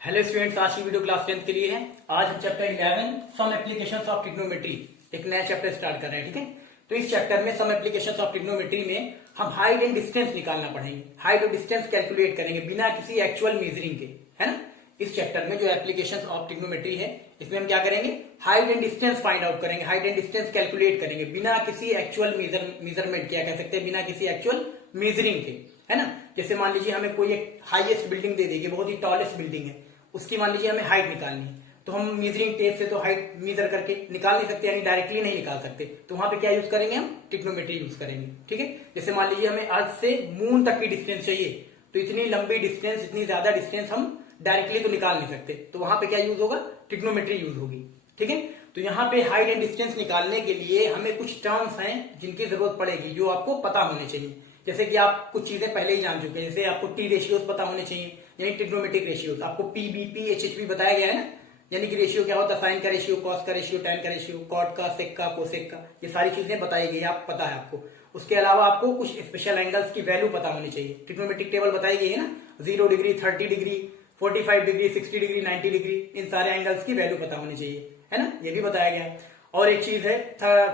Hello students, आज की video class 10th के लिए है। आज हम chapter 11 some applications of trigonometry एक नया चैप्टर स्टार्ट कर रहे हैं। ठीक है, तो इस चैप्टर में सम एप्लीकेशंस ऑफ ट्रिग्नोमेट्री में हम हाइट एंड डिस्टेंस निकालना पढ़ेंगे। हाइट और डिस्टेंस कैलकुलेट करेंगे बिना किसी एक्चुअल मेजरिंग के, है ना। इस चैप्टर में जो एप्लीकेशंस ऑफ ट्रिग्नोमेट्री है, इसमें हम क्या करेंगे, height and distance find out करेंगे, हाइट एंड डिस्टेंस कैलकुलेट करेंगे बिना किसी एक्चुअल मेजरमेंट, क्या कह सकते हैं, बिना किसी एक्चुअल मेजरिंग के, है ना। जैसे मान लीजिए हमें कोई एक हाईएस्ट बिल्डिंग दे देगी, बहुत ही टॉलेस्ट बिल्डिंग है, उसकी मान लीजिए हमें हाइट निकालनी है, तो हम मेजरिंग टेप से तो हाइट मेजर करके निकाल नहीं सकते, यानी डायरेक्टली नहीं निकाल सकते। तो वहां पे क्या यूज करेंगे, हम ट्रिग्नोमेट्री यूज करेंगे। ठीक है, जैसे मान लीजिए हमें अर्थ से मून तक की डिस्टेंस चाहिए, तो इतनी लंबी डिस्टेंस, इतनी ज्यादा डिस्टेंस हम डायरेक्टली तो निकाल नहीं सकते, तो वहां पे क्या यूज होगा, ट्रिग्नोमेट्री यूज होगी। ठीक है, तो यहाँ पे हाइट एंड डिस्टेंस निकालने के लिए हमें कुछ टर्म्स हैं जिनकी जरूरत पड़ेगी, जो आपको पता होने चाहिए। जैसे कि आप कुछ चीजें पहले ही जान चुके हैं, जैसे आपको टी रेशियोज पता होने चाहिए, यानी ट्रिग्नोमेट्रिक रेशियोज। आपको पी, बीपी, एचएचपी बताया गया है ना, यानी कि रेशियो क्या होता है, साइन का रेशियो, कॉस का रेशियो, टैन का रेशियो, कॉट का, सेक का, कोसेक का, ये सारी चीजें बताई गई, आप पता है आपको। उसके अलावा आपको कुछ स्पेशल एंगल्स की वैल्यू पता होनी चाहिए। ट्रिग्नोमेट्रिक टेबल बताई गई है ना, 0 degree, 30 degree, 45 degree, 60 degree, 90 degree, इन सारे एंगल्स की वैल्यू पता होनी चाहिए, है ना, ये भी बताया गया है। और एक चीज है,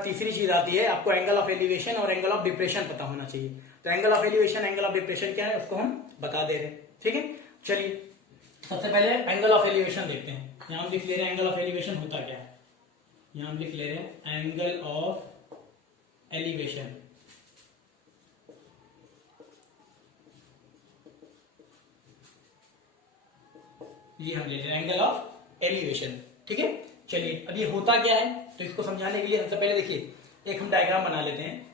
तीसरी चीज आती है, आपको एंगल ऑफ एलिवेशन और एंगल ऑफ डिप्रेशन पता होना चाहिए। तो angle of elevation, angle of depression क्या है, उसको हम बता दे रहे हैं। ठीक है, चलिए सबसे पहले एंगल ऑफ एलिवेशन देखते हैं। यहां हम लिख ले रहे हैं एंगल ऑफ एलिवेशन होता क्या है, यहां हम लिख ले रहे हैं एंगल ऑफ एलिवेशन। ये हम ले रहे हैं एंगल ऑफ एलिवेशन। ठीक है, चलिए अब ये होता क्या है, तो इसको समझाने के लिए सबसे पहले देखिए एक हम डायग्राम बना लेते हैं।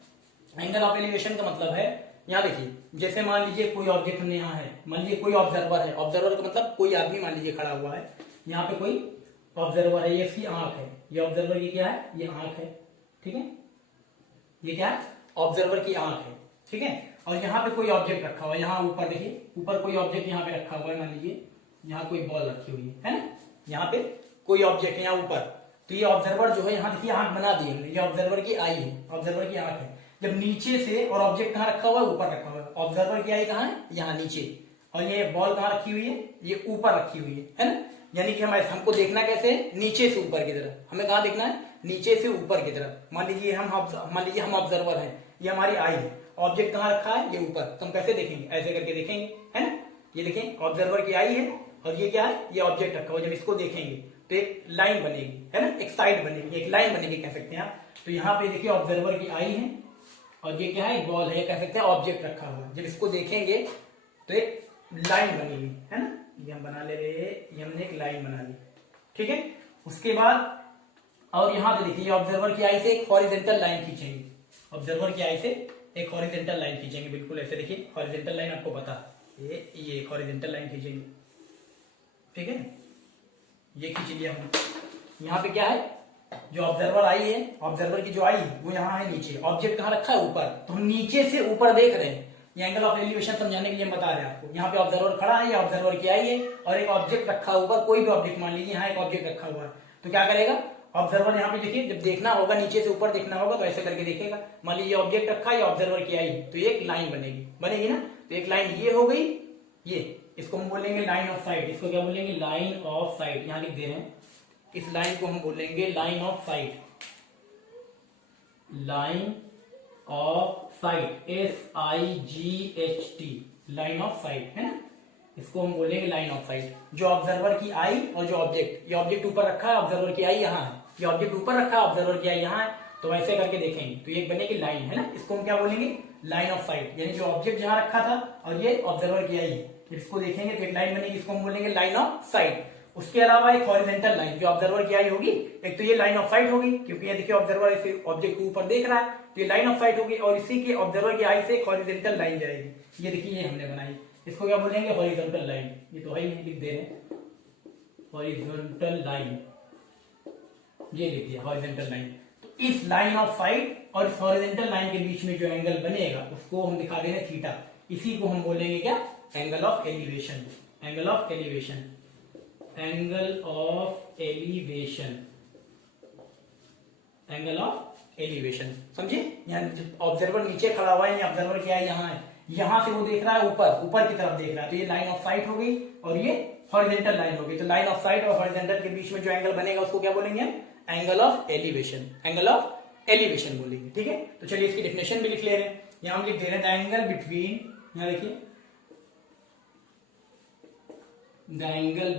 एंगल ऑफ एलिवेशन का मतलब है, यहाँ देखिए, जैसे मान लीजिए कोई ऑब्जेक्ट हमने यहाँ है, मान लीजिए कोई ऑब्जर्वर है, ऑब्जर्वर का मतलब कोई आदमी मान लीजिए खड़ा हुआ है, यहाँ पे कोई ऑब्जर्वर है, ये इसकी आंख है, ये ऑब्जर्वर की क्या है, ये आंख है। ठीक है, ये क्या है, ऑब्जर्वर की आंख है। ठीक है, और यहाँ पे कोई ऑब्जेक्ट रखा हुआ है, यहाँ ऊपर देखिए, ऊपर कोई ऑब्जेक्ट यहाँ पे रखा हुआ है, मान लीजिए यहाँ कोई बॉल रखी हुई है ना, यहाँ पे कोई ऑब्जेक्ट है यहाँ ऊपर। तो ये ऑब्जर्वर जो है, यहाँ देखिए आंख बना दी हमने, ये ऑब्जर्वर की आई है, ऑब्जर्वर की आंख है। जब नीचे से, और ऑब्जेक्ट कहाँ रखा हुआ है, ऊपर रखा हुआ है, ऑब्जर्वर की आई कहाँ है, यहाँ नीचे, और ये बॉल कहाँ रखी हुई है, ये ऊपर रखी हुई है ना। यानी कि हमको देखना कैसे है, नीचे से ऊपर की तरफ, हमें कहाँ देखना है, नीचे से ऊपर की तरफ। मान लीजिए हम ऑब्जर्वर हैं, ये हमारी आई है, ऑब्जेक्ट कहाँ रखा है, ये ऊपर, तो हम कैसे देखेंगे, ऐसे करके देखेंगे, है ना। ये देखें, ऑब्जर्वर की आई है और ये क्या है, ये ऑब्जेक्ट रखा हुआ, जब इसको देखेंगे तो एक लाइन बनेगी, है ना, एक साइड बनेगी, एक लाइन बनेगी कह सकते हैं आप। तो यहाँ पे देखिए ऑब्जर्वर की आई है और ये क्या है, बॉल है, कह सकते हैं ऑब्जेक्ट रखा हुआ है। जब इसको देखेंगे तो एक लाइन बनेगी, है ना, ये हम बना ले रहे हैं, ये हमने एक लाइन बना ली। ठीक है, उसके बाद और यहाँ पे देखिए ऑब्जर्वर की आई से एक हॉरिजेंटल लाइन खींचेंगे, ऑब्जर्वर की आई से एक हॉरिजेंटल लाइन खींचेंगे, बिल्कुल ऐसे देखिए, हॉरिजेंटल लाइन आपको पता है, ये एक हॉरिजेंटल लाइन खींचेंगे। ठीक है, ये खींच लिया हमने। यहाँ पे क्या है, जो ऑब्जर्वर आई है, ऑब्जर्वर की जो आई वो यहाँ है नीचे, ऑब्जेक्ट कहाँ रखा है, ऊपर, तो हम नीचे से ऊपर देख रहे हैं। ये एंगल ऑफ एलिवेशन समझाने के लिए हम बता रहे हैं आपको। यहाँ पे ऑब्जर्वर खड़ा है, ये ऑब्जर्वर की आई है और एक ऑब्जेक्ट रखा ऊपर, कोई भी ऑब्जेक्ट, मान लीजिए यहाँ एक ऑब्जेक्ट रखा हुआ है, तो क्या करेगा ऑब्जर्वर, यहाँ पे देखिए, जब देखना होगा नीचे से ऊपर देखना होगा तो ऐसे करके देखेगा। मान लीजिए ऑब्जेक्ट रखा है, ऑब्जर्वर की आई, तो एक लाइन बनेगी ना, तो एक लाइन ये हो गई, ये इसको हम बोलेंगे लाइन ऑफ साइट। इसको क्या बोलेंगे, लाइन ऑफ साइट, यहां लिख दे रहे हैं, इस लाइन को हम बोलेंगे line of site, line of site, SIGHT, line of site, है ना, इसको हम बोलेंगे लाइन ऑफ साइट। जो ऑब्जर्वर की आई और जो ऑब्जेक्ट, ये ऑब्जेक्ट ऊपर रखा है, ऑब्जर्वर की आई यहाँ है, ये ऑब्जेक्ट ऊपर रखा है, ऑब्जर्वर की आई यहाँ है, तो ऐसे करके देखेंगे तो ये बनेगी लाइन, है ना, इसको हम क्या बोलेंगे, लाइन ऑफ साइट। यानी जो ऑब्जेक्ट जहां रखा था और ये ऑब्जर्वर की आई, इसको देखेंगे तो एक लाइन बनेगी, इसको हम बोलेंगे लाइन ऑफ साइट। उसके अलावा एक हॉरिजेंटल लाइन, जो ऑब्जर्वर की आई होगी, एक तो ये लाइन ऑफ साइट होगी, क्योंकि ये देखिए ऑब्जर्वर ऐसे ऑब्जेक्ट को ऊपर देख रहा है, तो ये लाइन ऑफ साइट होगी, और इसी के ऑब्जर्वर की आई से एक हॉरिजेंटल लाइन जाएगी। ये देखिए, ये हमने बनाई, इसको क्या बोलेंगे, हॉरिजॉन्टल लाइन। ये तो है ही, लिख दे रहे हैं हॉरिजॉन्टल लाइन, ये लिख दिया हॉरिजॉन्टल लाइन। तो इस लाइन ऑफ साइट और इस हॉरिजॉन्टल लाइन के बीच में जो एंगल बनेगा उसको हम दिखा दे रहे हैं थीटा, इसी को हम बोलेंगे क्या, angle of elevation, angle of elevation, angle of elevation, angle of elevation. समझे, यहाँ ऑब्जर्वर नीचे खड़ा हुआ है, ऑब्जर्वर क्या है, यहाँ है, यहां से वो देख रहा है ऊपर, ऊपर की तरफ देख रहा है, तो ये लाइन ऑफ साइट हो गई और ये हॉरिजॉन्टल लाइन हो गई। तो लाइन ऑफ साइट और हॉरिजॉन्टल के बीच में जो एंगल बनेगा उसको क्या बोलेंगे? Angle of elevation, angle of elevation बोलेंगे। ठीक है, तो चलिए इसकी डेफिनेशन भी लिख ले रहे हैं। यहां हम लिख दे रहे हैं द एंगल बिटवीन, यहां देखिए the angle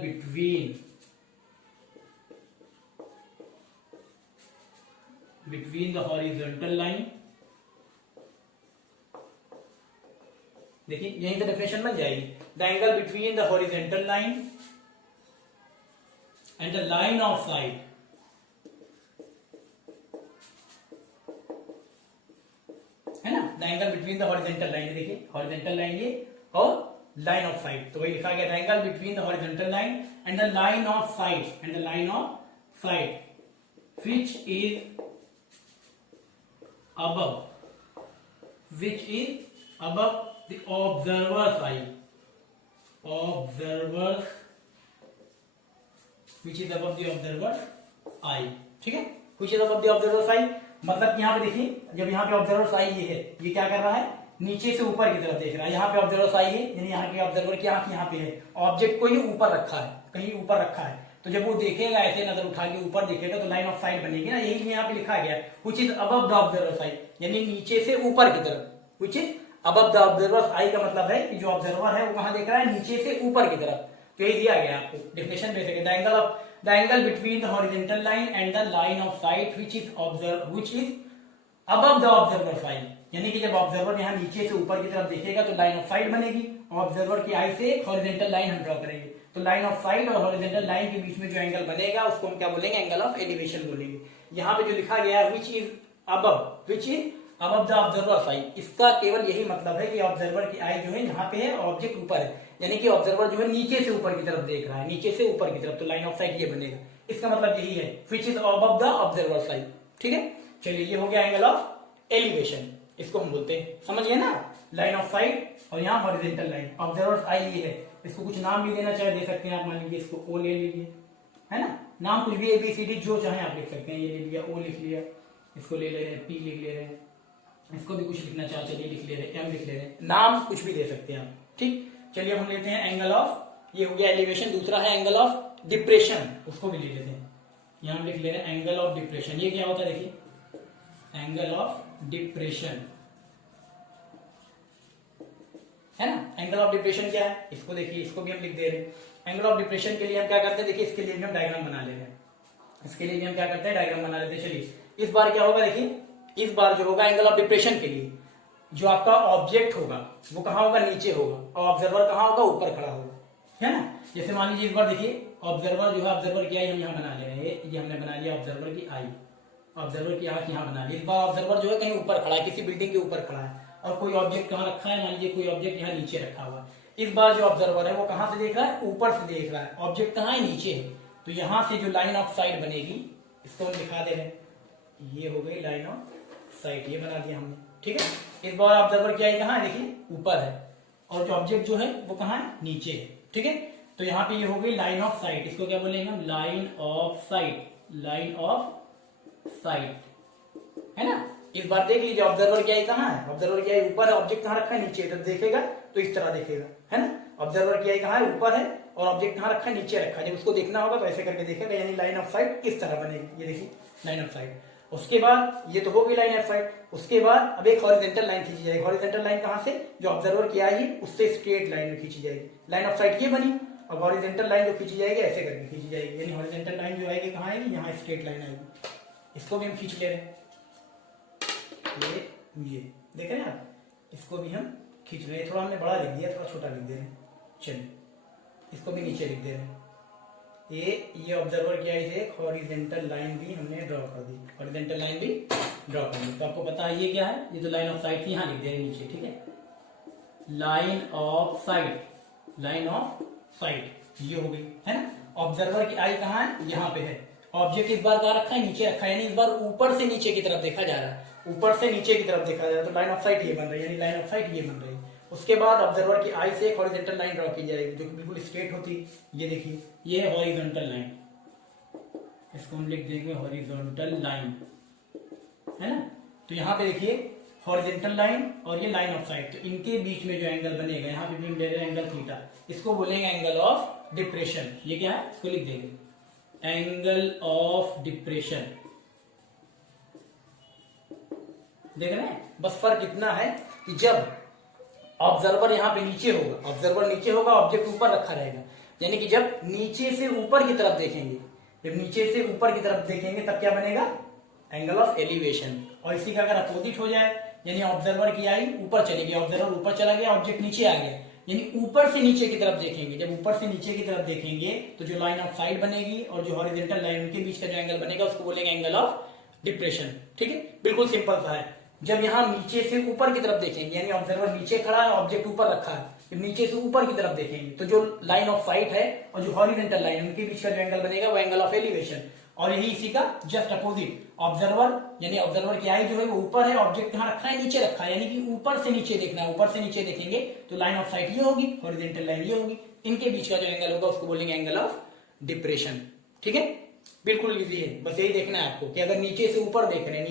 between the horizontal line, देखिए यहीं पे डेफिनेशन बन जाएगी। The angle between the horizontal line and the line of site है ना, the angle between the horizontal line, देखिए हॉरिजॉन्टल लाइन ये और लाइन ऑफ साइट, तो वही लिखा गया the angle between the horizontal line and the line of site, and the line of site which is above the observer's eye, which is above the observer's eye। ठीक है, which is above the observer's eye मतलब यहाँ पे देखिए, जब यहाँ पे observers आई ये है, ये क्या कर रहा है? नीचे से ऊपर की तरफ देख रहा है। यहाँ पे ऑब्जर्वर्स आई है, यानी यहाँ के ऑब्जर्वर की आंख यहाँ पे है, ऑब्जेक्ट को ये ऊपर रखा है, कहीं ऊपर रखा है, तो जब वो देखेगा ऐसे नजर उठा के ऊपर देखेगा तो लाइन ऑफ साइट बनेगी ना, यही यहाँ पे लिखा गया which is above the observer's eye, यानी नीचे से ऊपर की तरफ। which is above the observer's eye का मतलब है कि जो ऑब्जर्वर है वो कहाँ देख रहा है? नीचे से ऊपर की तरफ। तो यही दिया गया आपको डेफिनेशन दे सके, the angle between the horizontal line and the line of site which is above the observer's eye, यानी कि जब ऑब्जर्वर यहाँ नीचे से ऊपर की तरफ देखेगा तो लाइन ऑफ साइट बनेगी, ऑब्जर्वर की आई से हॉरिजॉन्टल लाइन हम ड्रॉ करेंगे, तो लाइन ऑफ साइट और हॉरिजॉन्टल लाइन के बीच में जो एंगल बनेगा उसको हम क्या बोलेंगे? एंगल ऑफ एलिवेशन बोलेंगे। यहाँ पे जो लिखा गया है which is above the observer's eye, इसका केवल यही मतलब है कि ऑब्जर्वर की आई जो है यहाँ पे है, ऑब्जेक्ट ऊपर है, यानी कि ऑब्जर्वर जो है नीचे से ऊपर की तरफ देख रहा है, नीचे से ऊपर की तरफ, तो लाइन ऑफ साइट ये बनेगा। इसका मतलब यही है which is above the observer's eye। ठीक है, चलिए ये हो गया एंगल ऑफ एलिवेशन, इसको हम बोलते हैं, समझ गए ना? लाइन ऑफ साइट और यहाँ हॉरिजॉन्टल लाइन, ऑब्जर्वर्स आई ये है, इसको कुछ नाम भी देना चाहे दे सकते हैं आप, मान लीजिए इसको ओ ले लीजिए, है ना, नाम कुछ भी ABCD जो चाहे आप लिख सकते हैं, ये ले लिया, ओ लिख लिया, इसको ले ले रहे हैं, P लिख ले रहे हैं, इसको भी कुछ लिखना चाहे चलिए लिख ले रहे हैं, M लिख ले रहे हैं, नाम कुछ भी दे सकते हैं आप। ठीक, चलिए हम लेते हैं एंगल ऑफ, ये हो गया एलिवेशन, दूसरा है एंगल ऑफ डिप्रेशन, उसको भी ले लेते हैं। यहाँ हम लिख ले रहे हैं एंगल ऑफ डिप्रेशन, ये क्या होता है देखिए, एंगल ऑफ डिप्रेशन है ना। एंगल ऑफ डिप्रेशन क्या है इसको देखिए, इसको भी हम लिख दे रहे हैं। एंगल ऑफ डिप्रेशन के लिए हम क्या करते हैं, देखिए इसके लिए भी हम डायग्राम बना ले रहे हैं, इसके लिए भी हम क्या करते हैं, डायग्राम बना लेते हैं। चलिए इस बार क्या होगा, देखिए इस बार जो होगा एंगल ऑफ डिप्रेशन के लिए, जो आपका ऑब्जेक्ट होगा वो कहाँ होगा, नीचे होगा, और ऑब्जर्वर कहाँ होगा, ऊपर खड़ा होगा, है ना। जैसे मान लीजिए इस बार देखिए ऑब्जर्वर जो है, ऑब्जर्वर की आई हम यहाँ बना ले रहे हैं, ये हमने बना लिया ऑब्जर्वर की आई, ऑब्जर्वर की आंख यहाँ बना ली। इस बार ऑब्जर्वर जो है कहीं ऊपर खड़ा है, किसी बिल्डिंग के ऊपर खड़ा है, और कोई ऑब्जेक्ट कहाँ रखा है, मान लीजिए कोई ऑब्जेक्ट यहाँ नीचे रखा हुआ है। इस बार जो ऑब्जर्वर है वो कहाँ से देख रहा है, ऊपर से देख रहा है, ऑब्जेक्ट कहाँ है, नीचे है, तो यहाँ से जो लाइन ऑफ साइट बनेगी इसको हम दिखा दे रहे हैं, ये हो गई लाइन ऑफ साइट, ये बना दिया हमने। ठीक है, इस बार ऑब्जर्वर की आई कहाँ है, देखिए ऊपर है, और जो ऑब्जेक्ट जो है वो कहाँ है, नीचे है। ठीक है, तो यहाँ पे ये हो गई लाइन ऑफ साइट, इसको क्या बोलेंगे हम, line of site, line of site, है ना। इस बार देख लीजिए ऑब्जर्वर की आई कहाँ है, ऑब्जर्वर की आई ऊपर है, ऑब्जेक्ट कहाँ रखा है, नीचे, जब देखेगा तो इस तरह देखेगा, है ना। ऑब्जर्वर की आई कहाँ है, ऊपर है, और ऑब्जेक्ट कहाँ रखा है, नीचे रखा है, जब उसको देखना होगा तो ऐसे करके देखेगा, यानी लाइन ऑफ साइट इस तरह बनेगी, ये देखिए लाइन ऑफ साइट। उसके बाद ये तो हो गई लाइन ऑफ साइट, उसके बाद अब एक हॉरिजॉन्टल लाइन खींची जाएगी। हॉरिजॉन्टल लाइन कहाँ से, जो ऑब्जर्वर की आई है उससे स्ट्रेट लाइन में खींची जाएगी, लाइन ऑफ साइट ये बनी। अब हॉरिजॉन्टल लाइन जो खींची जाएगी ऐसे करके खींची जाएगी, यानी हॉरिजॉन्टल लाइन जो आएगी कहाँ आएगी, यहाँ स्ट्रेट लाइन आएगी, इसको भी हम खींच ले रहे हैं, ये देख रहे हैं आप, इसको भी हम खींच रहे हैं, थोड़ा हमने बड़ा लिख दिया, थोड़ा छोटा लिख दे रहे हैं। चलिए इसको भी नीचे लिख दे रहे हैं, ये ऑब्जर्वर की आई से एक हॉरिजॉन्टल लाइन भी हमने ड्रॉ कर दी, हॉरिजॉन्टल लाइन भी ड्रॉ कर दी। तो आपको पता है ये क्या है, ये तो लाइन ऑफ साइट थी, यहाँ लिख दे रहे हैं नीचे। ठीक है, line of site, line of site ये हो गई, है ना। ऑब्जर्वर की आई कहाँ है, यहाँ पे है, ऑब्जेक्ट इस बार कहाँ रखा है, नीचे रखा है, यानी इस बार ऊपर से नीचे की तरफ देखा जा रहा है, ऊपर से नीचे की तरफ देखा जा रहा है, तो लाइन ऑफ साइट ये बन रही है, यानी लाइन ऑफ साइट ये बन रही है। उसके बाद ऑब्जर्वर की आई से एक हॉरिजॉन्टल लाइन ड्रॉ की जाएगी जो कि बिल्कुल स्ट्रेट होती, ये देखिए ये है हॉरिजॉन्टल लाइन, इसको हम लिख देंगे हॉरिजॉन्टल लाइन, है ना। तो यहाँ पे देखिए हॉरिजेंटल लाइन और ये लाइन ऑफ साइट, तो इनके बीच में जो एंगल बनेगा, यहाँ पे भी हम ले रहे हैं एंगल थीटा, इसको बोलेंगे एंगल ऑफ डिप्रेशन। ये क्या है, इसको लिख देंगे एंगल ऑफ डिप्रेशन। देख रहे हैं, बस फर्क इतना है कि जब ऑब्जर्वर यहाँ पे नीचे होगा, ऑब्जर्वर नीचे होगा, ऑब्जेक्ट ऊपर रखा रहेगा, यानी कि जब नीचे से ऊपर की तरफ देखेंगे, जब नीचे से ऊपर की तरफ देखेंगे तब क्या बनेगा, एंगल ऑफ एलिवेशन। और इसी का अगर अपोजिट हो जाए, यानी ऑब्जर्वर की आई ऊपर चली गई, ऑब्जर्वर ऊपर चला गया, ऑब्जेक्ट नीचे आ गया, यानी ऊपर से नीचे की तरफ देखेंगे, जब ऊपर से नीचे की तरफ देखेंगे तो जो लाइन ऑफ साइट बनेगी और जो हॉरिजॉन्टल लाइन उनके बीच का जो एंगल बनेगा उसको बोलेंगे एंगल ऑफ डिप्रेशन। ठीक है, बिल्कुल सिंपल सा है। जब यहाँ नीचे से ऊपर की तरफ देखेंगे, यानी ऑब्जर्वर नीचे खड़ा है, ऑब्जेक्ट ऊपर रखा है, जब नीचे से ऊपर की तरफ देखेंगे तो जो लाइन ऑफ साइट है और जो हॉरिजॉन्टल लाइन उनके बीच का जो एंगल बनेगा वो एंगल ऑफ एलिवेशन। और यही इसी का जस्ट अपोजिट, ऑब्जर्वर यानी ऑब्जर्वर की आई जो है वो ऊपर है, ऑब्जेक्ट यहाँ रखा है नीचे रखा है, यानी कि ऊपर से नीचे देखना है, ऊपर से नीचे देखेंगे तो लाइन ऑफ साइट ये होगी, हॉरिजॉन्टल लाइन ये होगी, इनके बीच का जो एंगल होगा उसको बोलेंगे एंगल ऑफ डिप्रेशन। ठीक है, बिल्कुल इजी है, बस यही देखना है आपको कि अगर नीचे से ऊपर देख रहे हैं,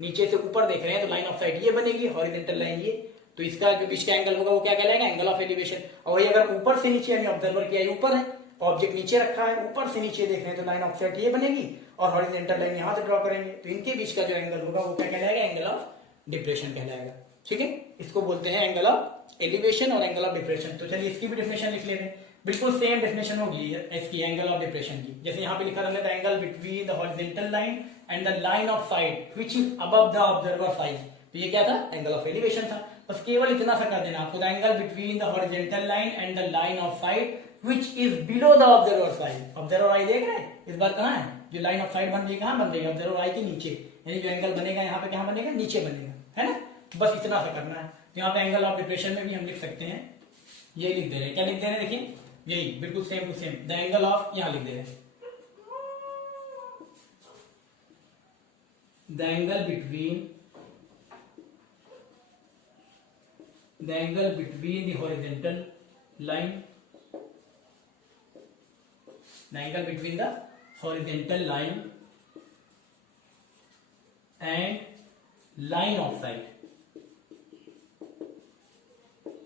नीचे से ऊपर देख रहे हैं तो लाइन ऑफ साइट ये बनेगी, हॉरिजॉन्टल लाइन ये, तो इसका जो बीच का एंगल होगा वो क्या कहलाएगा, एंगल ऑफ एलिवेशन। और वही अगर ऊपर से नीचे, यानी ऑब्जर्वर की आई ऊपर है, ऑब्जेक्ट नीचे रखा है, ऊपर से नीचे देख रहे हैं तो लाइन ऑफ साइट ये बनेगी और हॉरिजॉन्टल लाइन यहां से ड्रॉ करेंगे, तो इनके बीच का जो एंगल होगा वो क्या कहलाएगा, एंगल ऑफ डिप्रेशन कहलाएगा। ठीक है, इसको बोलते हैं एंगल ऑफ एलिवेशन और एंगल ऑफ डिप्रेशन। तो चलिए इसकी भी डेफिनेशन लिख लेते हैं, बिल्कुल सेम डेफिनेशन होगी इसकी एंगल ऑफ डिप्रेशन की। जैसे यहाँ पे लिखा रहता है angle between the horizontal line and the line of sight which is above the observer side, तो ये क्या था, एंगल ऑफ एलिवेशन था। बस केवल इतना सा कर देना आपको, the angle between the horizontal line and the line of sight which is below the observer side. Observer eye देख रहे हैं, इस बार कहाँ है, जो लाइन ऑफ साइट बन रही है कहाँ बन रही है, ऑब्जर्वर आई के नीचे, यानी जो एंगल बनेगा यहाँ पे कहाँ बनेगा, नीचे बनेगा, है ना। बस इतना सा करना है। तो यहाँ पे एंगल ऑफ डिप्रेशन में भी हम लिख सकते हैं, ये लिख दे रहे हैं, क्या लिख दे रहे हैं, देखिए यही बिल्कुल same to same, the angle of, यहाँ लिख दे रहे हैं the angle between the horizontal line, the angle between the horizontal line and line of sight.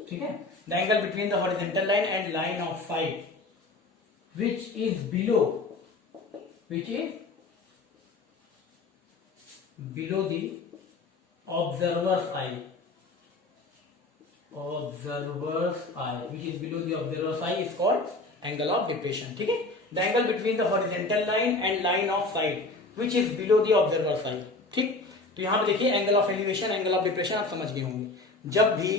ठीक है, the angle between the horizontal line and line of sight which is below the observer's eye, which is below the observer's eye is called angle of depression. ठीक है, the angle between the horizontal line and line of sight which is below the observer's eye. ठीक, तो यहां पे देखिए angle of elevation, angle of depression आप समझ गए होंगे। जब भी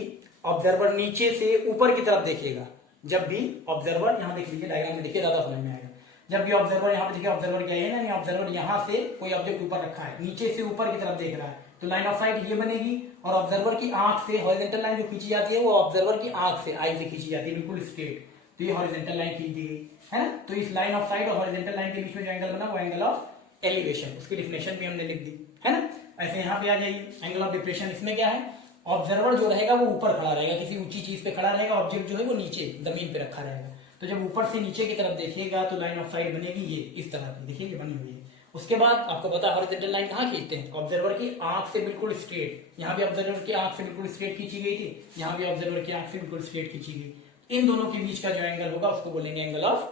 ऑब्जर्वर नीचे से ऊपर की तरफ देखेगा, जब भी ऑब्जर्वर, यहां देख लीजिए डायग्राम में देखिए ज्यादा समझ में आएगा, जब भी ऑब्जर्वर यहाँ पे देखिए, ऑब्जर्वर क्या है ना, ऑब्जर्वर यहाँ से कोई ऑब्जेक्ट ऊपर रखा है, नीचे से ऊपर की तरफ देख रहा है, तो लाइन ऑफ साइट ये बनेगी और ऑब्जर्वर की आंख से हॉरिजॉन्टल लाइन जो खींची जाती है वो ऑब्जर्वर की आंख से, आई से खींची जाती है बिल्कुल स्ट्रेट, तो ये हॉरिजॉन्टल लाइन खींच दी गई है ना। तो इस लाइन ऑफ साइट और हॉरिजॉन्टल लाइन के बीच में जो एंगल बना वो एंगल ऑफ एलिवेशन, उसकी डेफिनेशन भी हमने लिख दी है ना। ऐसे यहाँ पे आ जाइए, एंगल ऑफ डिप्रेशन, इसमें क्या है, ऑब्जर्वर जो रहेगा वो ऊपर खड़ा रहेगा, किसी ऊंची चीज पे खड़ा रहेगा, ऑब्जेक्ट जो है वो नीचे जमीन पे रखा रहेगा। तो जब ऊपर से नीचे की तरफ देखिएगा तो लाइन ऑफ साइट बनेगी ये इस तरह की, देखिए ये बनी हुई है। उसके बाद आपको पता है हॉरिजॉन्टल लाइन कहाँ खींचते हैं, ऑब्जर्वर की आंख से बिल्कुल स्ट्रेट, यहाँ भी ऑब्जर्वर की आंख से बिल्कुल स्ट्रेट खींची गई थी, यहाँ भी ऑब्जर्वर की आंख से बिल्कुल स्ट्रेट खींची गई। इन दोनों के बीच का जो एंगल होगा उसको बोलेंगे एंगल ऑफ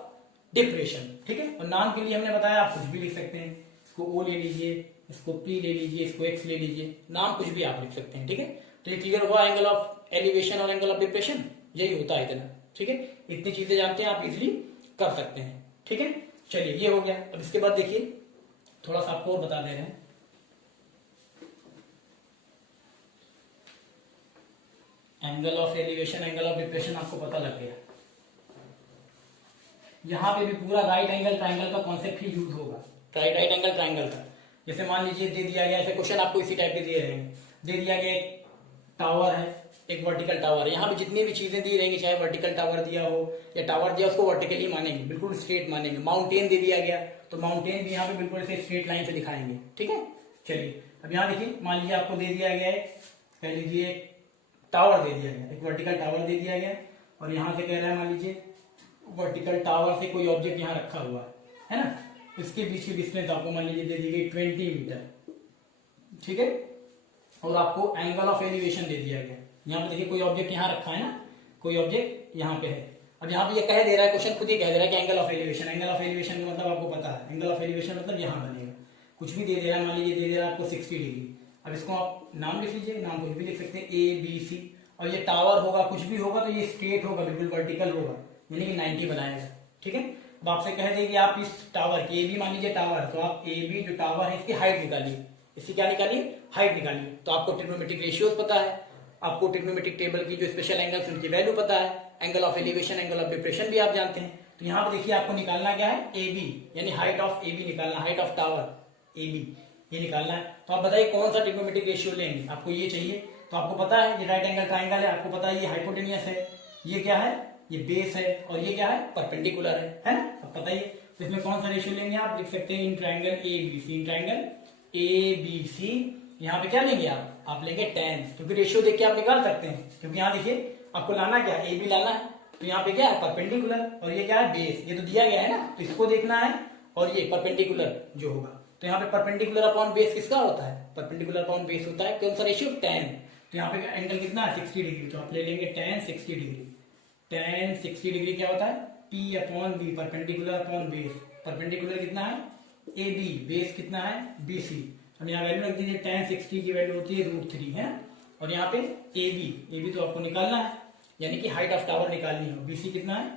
डिप्रेशन। ठीक है, और नाम के लिए हमने बताया आप कुछ भी लिख सकते हैं, इसको ओ ले लीजिए, इसको पी ले लीजिए, इसको एक्स ले लीजिए, नाम कुछ भी आप लिख सकते हैं। ठीक है, तो ये क्लियर हुआ एंगल ऑफ एलिवेशन और एंगल ऑफ डिप्रेशन, यही होता है इतना। ठीक है, इतनी चीजें जानते हैं आप इजीली कर सकते हैं। ठीक है, चलिए ये हो गया। अब इसके बाद देखिए थोड़ा सा आपको और बता दे रहे हैं, angle of elevation, angle of depression आपको पता लग गया। यहां पे भी पूरा राइट एंगल ट्राइंगल का कॉन्सेप्ट ही यूज होगा, राइट एंगल ट्राइंगल का। जैसे मान लीजिए दे दिया गया, ऐसे क्वेश्चन आपको इसी टाइप के दिए रहेंगे, दे दिया गया एक टावर है, एक वर्टिकल टावर है, यहाँ पे जितनी भी चीजें दी रहेंगी, चाहे वर्टिकल टावर दिया हो या टावर दिया उसको वर्टिकली मानेंगे, बिल्कुल स्ट्रेट मानेंगे। माउंटेन दे दिया गया तो माउंटेन भी यहाँ पे बिल्कुल ऐसे स्ट्रेट लाइन से दिखाएंगे। ठीक है, चलिए अब यहाँ देखिए, मान लीजिए आपको दे दिया गया है, कह लीजिए एक टावर दे दिया गया, एक वर्टिकल टावर दे दिया गया और यहाँ से कह रहा है मान लीजिए वर्टिकल टावर से कोई ऑब्जेक्ट यहाँ रखा हुआ है ना, इसके बीच की डिस्टेंस आपको मान लीजिए दे दी गई 20 मीटर। ठीक है, और आपको एंगल ऑफ एलिवेशन दे दिया गया। यहाँ पे देखिए कोई ऑब्जेक्ट यहाँ रखा है ना, कोई ऑब्जेक्ट यहाँ पे है। अब यहाँ पे ये कह दे रहा है, क्वेश्चन खुद ही कह दे रहा है कि angle of elevation, angle of elevation का मतलब आपको पता है, एंगल ऑफ एलिवेशन मतलब यहाँ बनेगा, कुछ भी दे दे रहा है, मान लीजिए दे दे रहा है आपको 60 डिग्री। अब इसको आप नाम लिख लीजिए, नाम कुछ भी लिख सकते हैं, ABC, और ये टावर होगा, कुछ भी होगा तो ये स्ट्रेट होगा, बिल्कुल वर्टिकल होगा, यानी कि 90 बनाएगा। ठीक है, अब आपसे कह दे कि आप इस टावर की, AB मान लीजिए टावर, तो आप AB जो टावर है इसकी हाइट निकालिए, इसकी क्या निकालिए, हाइट निकालिए। तो आपको ट्रिग्नोमेट्रिक रेशियोज पता है, आपको ट्रिग्नोमेट्रिक टेबल की जो स्पेशल एंगल्स उनकी वैल्यू पता है, angle of elevation, angle of depression भी आप जानते हैं। तो यहाँ पे देखिए आपको निकालना क्या है, AB, यानी हाइट ऑफ AB निकालना, हाइट ऑफ टावर AB ये निकालना है। तो आप बताइए कौन सा ट्रिग्नोमेट्रिक रेशियो लेंगे, आपको ये चाहिए। तो आपको पता है ये राइट एंगल ट्राइंगल है, आपको पता है ये हाइपोटेनियस है, ये क्या है, ये बेस है, और ये क्या है, परपेंडिकुलर है ना, अब बताइए। तो इसमें कौन सा रेशियो लेंगे, आप लिख सकते हैं in triangle ABC, in triangle ABC, यहाँ पे क्या लेंगे आप लेंगे tan, क्योंकि रेशियो देख के आप निकाल सकते हैं, क्योंकि यहाँ देखिए आपको लाना क्या है, AB लाना है, तो यहाँ पे क्या है, परपेंडिकुलर, और ये क्या है, बेस, ये तो दिया गया है ना, तो इसको देखना है, और ये परपेंडिकुलर जो होगा, तो यहाँ पे परपेंडिकुलर अपॉन बेस किसका होता है, परपेंडिकुलर अपॉन बेस होता है कौन सा रेशियो, tan। तो यहाँ पे एंगल कितना है, 60 डिग्री, तो आप ले लेंगे tan 60 डिग्री। tan 60 डिग्री क्या होता है, P upon B, perpendicular upon base, perpendicular कितना है, AB, बेस कितना है, BC। हम यहाँ वैल्यू रख दीजिए, tan 60 की वैल्यू होती है √3 है, और यहाँ पे AB तो आपको निकालना है, यानी कि हाइट ऑफ टावर निकालनी है, BC कितना है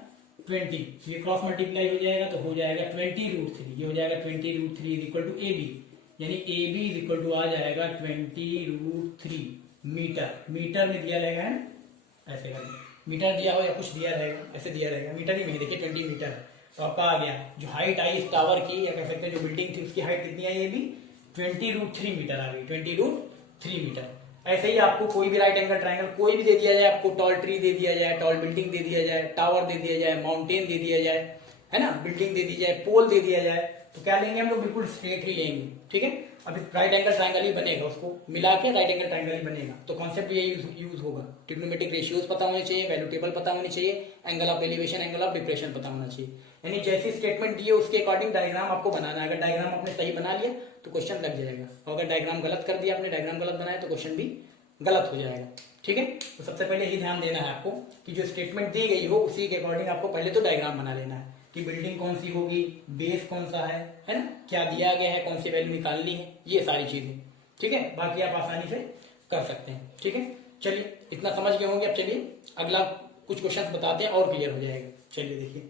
20, ये क्रॉस मल्टीप्लाई हो जाएगा तो हो जाएगा 20√3, ये हो जाएगा 20√3 इज इक्वल टू AB, यानी AB इज इक्वल टू आ जाएगा 20√3 मीटर, मीटर में दिया रहेगा है, ऐसे करके मीटर दिया हो या कुछ दिया रहेगा, ऐसे दिया रहेगा, मीटर ही में देखिए 20 मीटर है। तो आपका आ गया जो हाइट आई इस टावर की, या कह सकते हैं जो बिल्डिंग थी उसकी हाइट कितनी आई, ये भी 20√3 मीटर आ गई, 20√3 मीटर। ऐसे ही आपको कोई भी राइट एंगल ट्राइंगल कोई भी दे दिया जाए, आपको टॉल ट्री दे दिया जाए, टॉल बिल्डिंग दे दिया जाए, टावर दे दिया जाए, माउंटेन दे दिया जाए, है ना, बिल्डिंग दे दी जाए, पोल दे दिया जाए, तो क्या लेंगे हम लोग, बिल्कुल स्ट्रेट ही लेंगे। ठीक है, अब राइट एंगल ट्राइंगल ही बनेगा, उसको मिला के राइट एंगल ट्राइंगल ही बनेगा। तो कॉन्सेप्ट ये यूज होगा, ट्रिग्नोमेट्रिक रेशियोज पता होने चाहिए, वैल्यू टेबल पता होनी चाहिए, angle of elevation, angle of depression पता होना चाहिए, यानी जैसी स्टेटमेंट दी है उसके अकॉर्डिंग डायग्राम आपको बनाना है। अगर डायग्राम आपने सही बना लिया तो क्वेश्चन लग जाएगा, और अगर डायग्राम गलत कर दिया आपने, डायग्राम गलत बनाया तो क्वेश्चन भी गलत हो जाएगा। ठीक है, तो सबसे पहले ये ध्यान देना है आपको कि जो स्टेटमेंट दी गई हो उसी के अकॉर्डिंग आपको पहले तो डायग्राम बना लेना है कि बिल्डिंग कौन सी होगी, बेस कौन सा है ना, क्या दिया गया है, कौन सी वैल्यू निकालनी है, ये सारी चीजें। ठीक है, बाकी आप आसानी से कर सकते हैं। ठीक है, चलिए इतना समझ गए होंगे। अब चलिए अगला कुछ क्वेश्चन बताते हैं और क्लियर हो जाएगा। चलिए देखिए,